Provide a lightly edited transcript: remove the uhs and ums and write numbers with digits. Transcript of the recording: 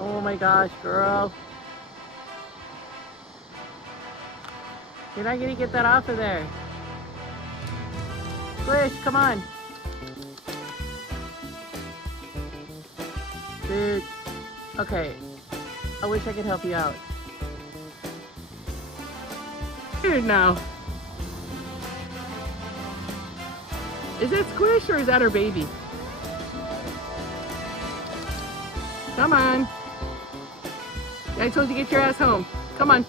Oh my gosh, girl. You're not gonna get that off of there. Squish, come on. Dude. Okay. I wish I could help you out. Here now. Is that Squish or is that her baby? Come on. I told you to get your ass home. Come on.